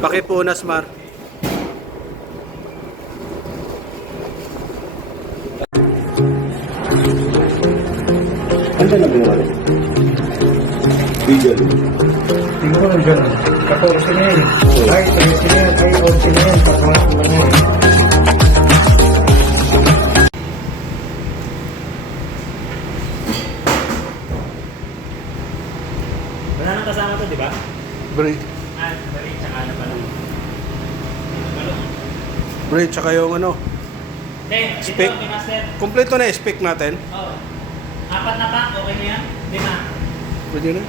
Pakipunas, Mar. Ano na buwan? Bigyan. Siguro dyan. 14 na yun. Ay, 13 na yun. Ay, 11 na yun. Pagkakas na yun. Wala nang kasama to, di ba? Bray. Bali, tsaka ano pala. Bray, tsaka yung ano. Hindi, dito, Spec. Master. Kompleto na spec natin. Oo. 4 na pa, okay na yan? 5. Pwede na.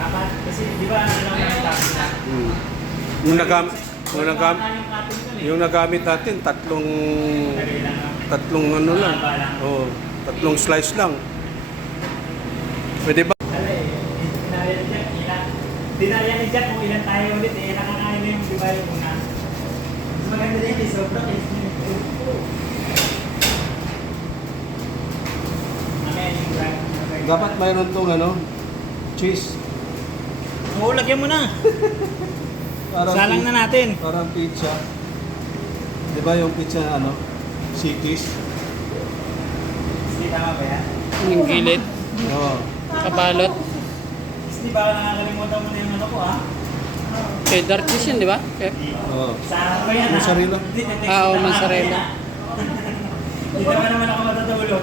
4. Kasi, di ba, ano lang yung tapos na? Yung nagamit, yung Yung nagamit, atin dun eh. yung nagamit natin, tatlong ano lang. Oo, tatlong slice lang. Pwede ba? Dinarya ni Jack kung ilan tayo ulit eh. Nakakain na yung dibayo muna. Mas maganda na yun eh. Sobrang is. Dapat mayroon tong ano, cheese. Oo, lagyan mo na. Parang Salang na natin. Parang pizza. Di ba yung pizza na ano? Cities? Hindi tama ba yan? Yung gilid. Oo. Kabalot. Hindi ba nakakalimutan mo na yung ano ko ha? Cheddar cheese yun, di ba? Oo. Sa ano ba yan ha? Mozzarella. Oo, mozzarella. Hindi naman ako matatulog.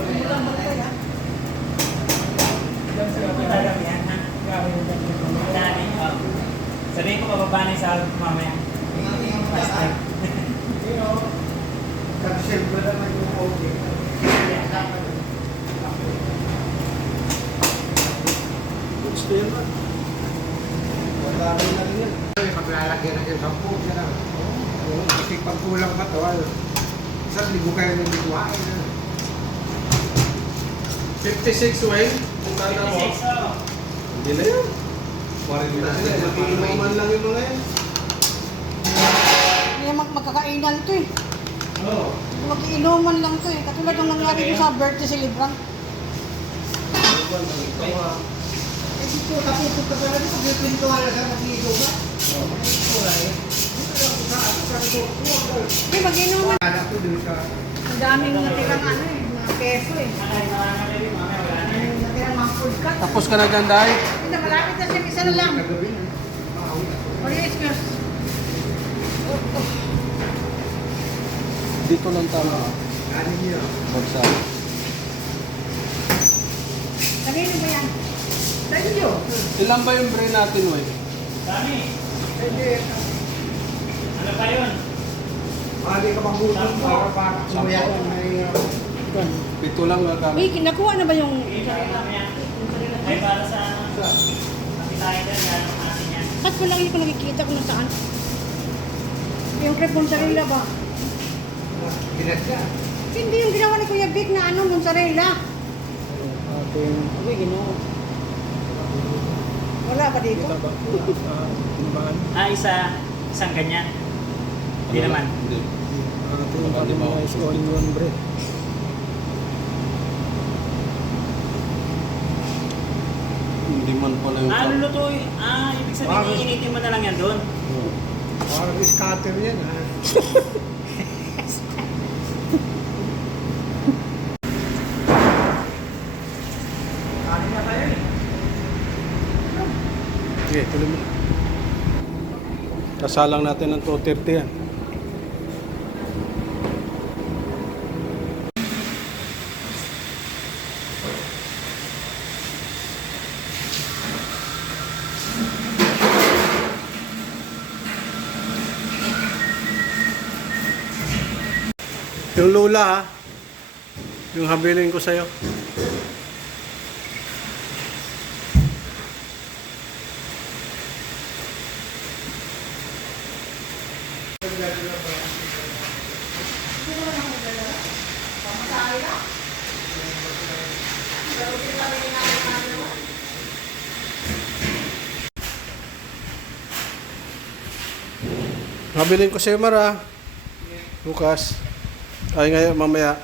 Talagang yan ha? Dami. Sabihin ko bababa na yung sahod ko mamaya. Last time. Siyempre naman yung okay. Gusto yun ba? Wala rin na rin yan. Pag lalagyan na yung 10, yan lang. Kasi pag kulang pa to, 1,000 kayo ng bituain. 56 Wayne. Kung kaya mo. 56 oh. Hindi na yun. 40 na sila. Makiinuman lang yung mga yan. Hindi magkakainan to eh. Oo. Mag-iinuman lang to eh. Katulad ng nangyari ko sa birthday celebrant. Eh, dito, kaputog ka pala dito, pag pintuhan na sa mag-iigo ba? Hindi, mag-iinuman. Anak ko dun sa... Ang daming natirang ano eh, mga keso eh. Ang natirang mga food cut. Tapos ka na dyan, Day? Hindi, malapit na siya. Isa na lang. Kagabi na. What is yours? Dito lang tama. Ano niyo? Bagsa. Kanino ba yan? Sa inyo. Ilan ba yung brain natin, Wayne? Dami. Hindi. Ano pa yun? Mali ka bang hutong para sumuyan may... Pito lang na kami. Uy, nakuha na ba yung... Ay, para sa kapitahin na yan, ang atin yan. At ko lang hindi ko nakikita kung nasaan. Yung crepe mozzarella ba? Ginasya. Hindi yung ginawa ni Kuya Vic na ano, mozzarella. Uy, ginoo. Wala ba dito? Isang ganyan. Hindi naman. Hindi. Hindi man pala yung Lulutuin. Ibig sabihin, iinitin mo na lang yan doon. Parang scatter yan ha. Kanin na tayo eh. Sige, tuloy mo. Kasalang natin ng 230 yan. Yung lula ha. Yung habilin ko sa'yo. Habilin ko sa'yo, Mara. Bukas. Ay, ngayon, mamaya.